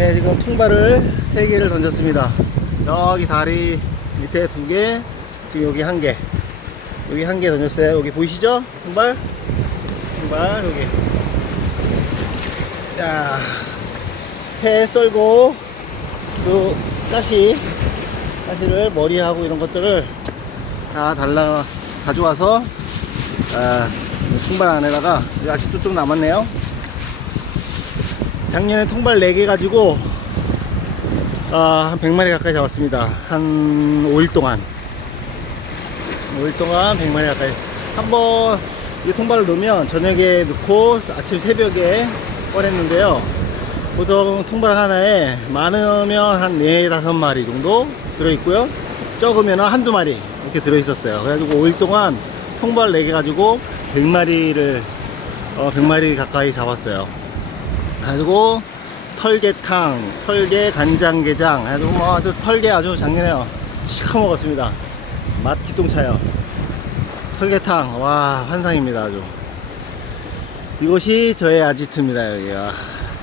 네, 지금 통발을 3개를 던졌습니다. 여기 다리 밑에 2개, 지금 여기 1개. 여기 1개 던졌어요. 여기 보이시죠? 통발? 통발, 여기. 자, 회 썰고, 그, 가시, 가시를 머리하고 이런 것들을 다 달라, 가져와서, 아, 통발 안에다가, 아직도 좀 남았네요. 작년에 통발 4개 가지고 아, 한 100마리 가까이 잡았습니다. 한 5일 동안. 5일 동안 100마리 가까이. 한번 이 통발을 놓으면 저녁에 넣고 아침 새벽에 꺼냈는데요. 보통 통발 하나에 많으면 한 4, 5마리 정도 들어있고요. 적으면 한두 마리 이렇게 들어있었어요. 그래가지고 5일 동안 통발 4개 가지고 100마리를, 어, 100마리 가까이 잡았어요. 그리고 털개탕, 털개 간장게장, 아주 뭐 아주 털개 아주 작년에 시커 먹었습니다. 맛 기똥차요. 털개탕, 와 환상입니다 아주. 이곳이 저의 아지트입니다 여기가.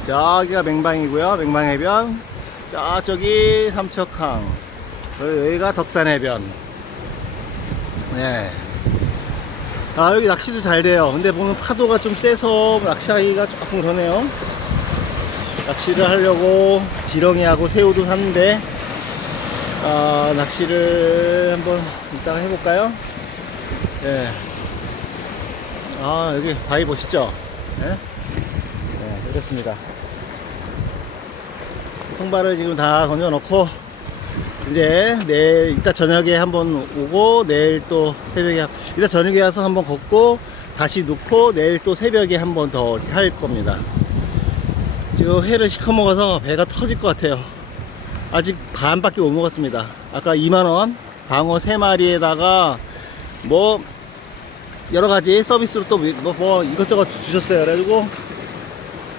저기가 맹방이고요, 맹방해변. 저쪽이 삼척항. 여기가 덕산해변. 네. 아 여기 낚시도 잘 돼요. 근데 보면 파도가 좀 세서 낚시하기가 조금 그러네요. 낚시를 하려고 지렁이하고 새우도 샀는데 아, 낚시를 한번 이따가 해볼까요? 예. 아 여기 바위 보시죠? 예? 네, 이렇습니다. 통발을 지금 다 던져 놓고 이제 내일 이따 저녁에 한번 오고 내일 또 새벽에 이따 저녁에 와서 한번 걷고 다시 눕고 내일 또 새벽에 한번 더 할 겁니다. 지금 회를 시커 먹어서 배가 터질 것 같아요. 아직 반밖에 못 먹었습니다. 아까 2만원, 방어 3마리에다가 뭐, 여러 가지 서비스로 또 뭐, 뭐 이것저것 주셨어요. 그래가지고,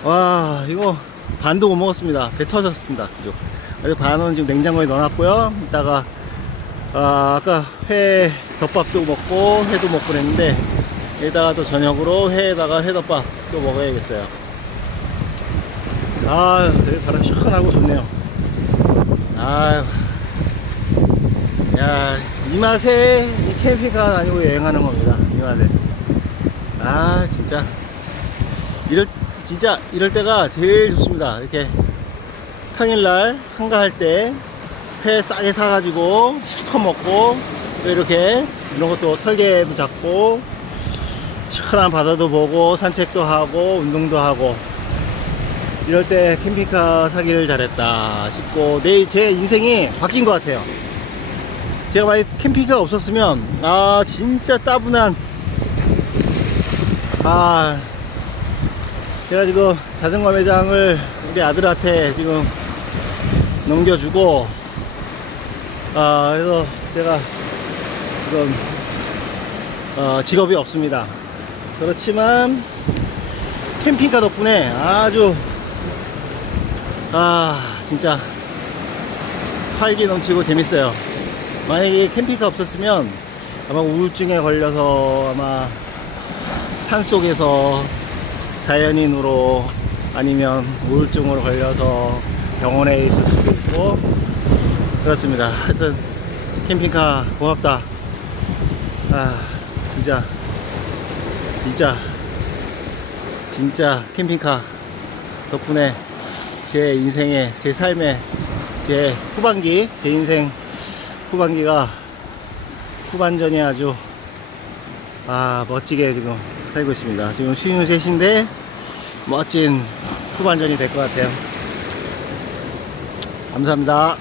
와, 이거 반도 못 먹었습니다. 배 터졌습니다. 그죠? 그리고 반은 지금 냉장고에 넣어놨고요. 이따가, 아, 아까 회 덮밥도 먹고, 회도 먹고 그랬는데, 여기다가 또 저녁으로 회에다가 회덮밥 또 먹어야겠어요. 아, 여기 바람 시원하고 좋네요. 아유, 야, 이 맛에 이 캠핑카 다니고 여행하는 겁니다. 이 맛에. 아, 진짜. 이럴, 진짜 이럴 때가 제일 좋습니다. 이렇게 평일날 한가할 때 회 싸게 사가지고 실컷 먹고 또 이렇게 이런 것도 털개도 잡고 시원한 바다도 보고 산책도 하고 운동도 하고 이럴 때 캠핑카 사기를 잘했다 싶고 내 제 인생이 바뀐 것 같아요. 제가 만약 캠핑카가 없었으면 아 진짜 따분한 아 제가 지금 자전거 매장을 우리 아들한테 지금 넘겨주고 아 그래서 제가 지금 어, 직업이 없습니다. 그렇지만 캠핑카 덕분에 아주 아 진짜. 활기 넘치고 재밌어요. 만약에 캠핑카 없었으면 아마 우울증에 걸려서 아마 산속에서 자연인으로 아니면 우울증으로 걸려서 병원에 있을 수도 있고 그렇습니다. 하여튼 캠핑카 고맙다. 아 진짜. 진짜. 진짜 캠핑카 덕분에 제 인생의 제 삶의 제 후반기 제 인생 후반기가 후반전이 아주 아 멋지게 지금 살고 있습니다. 지금 쉬는 셋인데 멋진 후반전이 될 것 같아요. 감사합니다